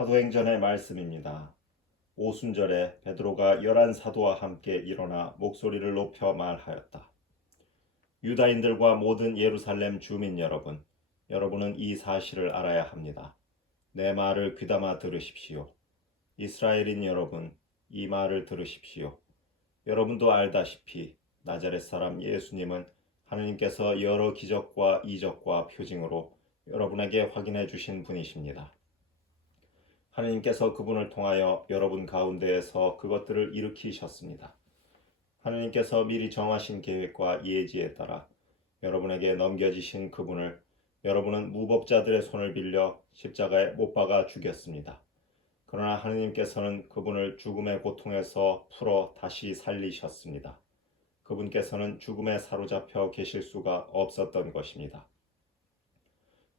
사도행전의 말씀입니다. 오순절에 베드로가 열한 사도와 함께 일어나 목소리를 높여 말하였다. 유다인들과 모든 예루살렘 주민 여러분, 여러분은 이 사실을 알아야 합니다. 내 말을 귀담아 들으십시오. 이스라엘인 여러분, 이 말을 들으십시오. 여러분도 알다시피 나자렛 사람 예수님은 하느님께서 여러 기적과 이적과 표징으로 여러분에게 확인해 주신 분이십니다. 하느님께서 그분을 통하여 여러분 가운데에서 그것들을 일으키셨습니다. 하느님께서 미리 정하신 계획과 예지에 따라 여러분에게 넘겨지신 그분을 여러분은 무법자들의 손을 빌려 십자가에 못 박아 죽였습니다. 그러나 하느님께서는 그분을 죽음의 고통에서 풀어 다시 살리셨습니다. 그분께서는 죽음에 사로잡혀 계실 수가 없었던 것입니다.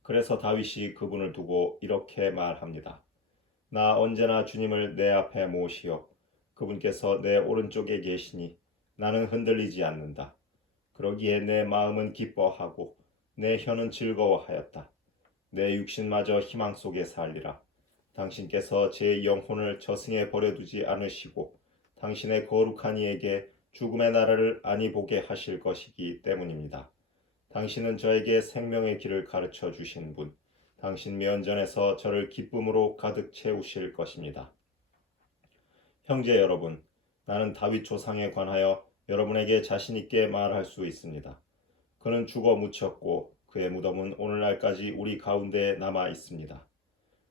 그래서 다윗이 그분을 두고 이렇게 말합니다. 나 언제나 주님을 내 앞에 모시어 그분께서 내 오른쪽에 계시니 나는 흔들리지 않는다. 그러기에 내 마음은 기뻐하고 내 혀는 즐거워하였다. 내 육신마저 희망 속에 살리라. 당신께서 제 영혼을 저승에 버려두지 않으시고 당신의 거룩한 이에게 죽음의 나라를 아니 보게 하실 것이기 때문입니다. 당신은 저에게 생명의 길을 가르쳐 주신 분, 당신 면전에서 저를 기쁨으로 가득 채우실 것입니다. 형제 여러분, 나는 다윗 조상에 관하여 여러분에게 자신 있게 말할 수 있습니다. 그는 죽어 묻혔고 그의 무덤은 오늘날까지 우리 가운데에 남아 있습니다.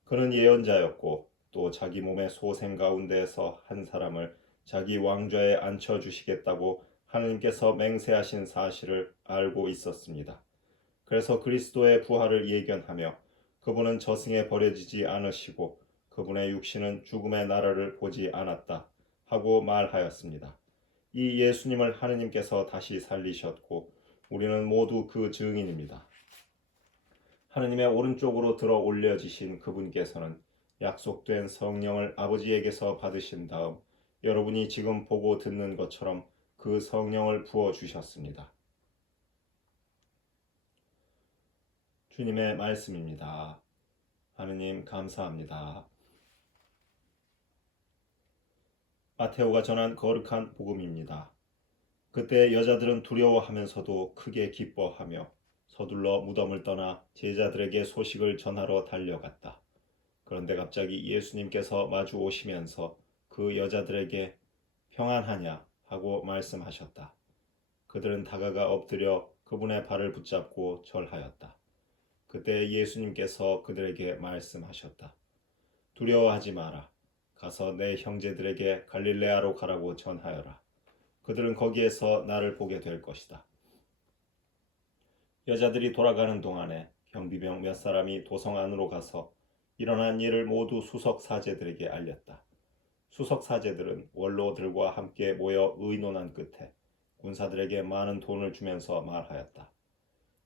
그는 예언자였고 또 자기 몸의 소생 가운데에서 한 사람을 자기 왕좌에 앉혀 주시겠다고 하느님께서 맹세하신 사실을 알고 있었습니다. 그래서 그리스도의 부활을 예견하며 그분은 저승에 버려지지 않으시고 그분의 육신은 죽음의 나라를 보지 않았다 하고 말하였습니다. 이 예수님을 하느님께서 다시 살리셨고 우리는 모두 그 증인입니다. 하느님의 오른쪽으로 들어 올려지신 그분께서는 약속된 성령을 아버지에게서 받으신 다음 여러분이 지금 보고 듣는 것처럼 그 성령을 부어 주셨습니다. 주님의 말씀입니다. 하느님 감사합니다. 마테오가 전한 거룩한 복음입니다. 그때 여자들은 두려워하면서도 크게 기뻐하며 서둘러 무덤을 떠나 제자들에게 소식을 전하러 달려갔다. 그런데 갑자기 예수님께서 마주 오시면서 그 여자들에게 평안하냐 하고 말씀하셨다. 그들은 다가가 엎드려 그분의 발을 붙잡고 절하였다. 그때 예수님께서 그들에게 말씀하셨다. 두려워하지 마라. 가서 내 형제들에게 갈릴레아로 가라고 전하여라. 그들은 거기에서 나를 보게 될 것이다. 여자들이 돌아가는 동안에 경비병 몇 사람이 도성 안으로 가서 일어난 일을 모두 수석 사제들에게 알렸다. 수석 사제들은 원로들과 함께 모여 의논한 끝에 군사들에게 많은 돈을 주면서 말하였다.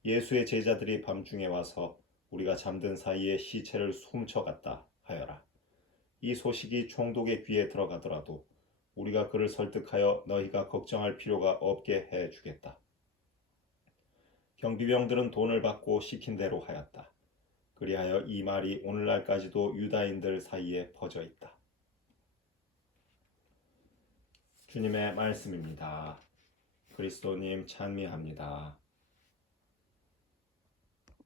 예수의 제자들이 밤중에 와서 우리가 잠든 사이에 시체를 훔쳐갔다 하여라. 이 소식이 총독의 귀에 들어가더라도 우리가 그를 설득하여 너희가 걱정할 필요가 없게 해 주겠다. 경비병들은 돈을 받고 시킨 대로 하였다. 그리하여 이 말이 오늘날까지도 유다인들 사이에 퍼져 있다. 주님의 말씀입니다. 그리스도님 찬미합니다.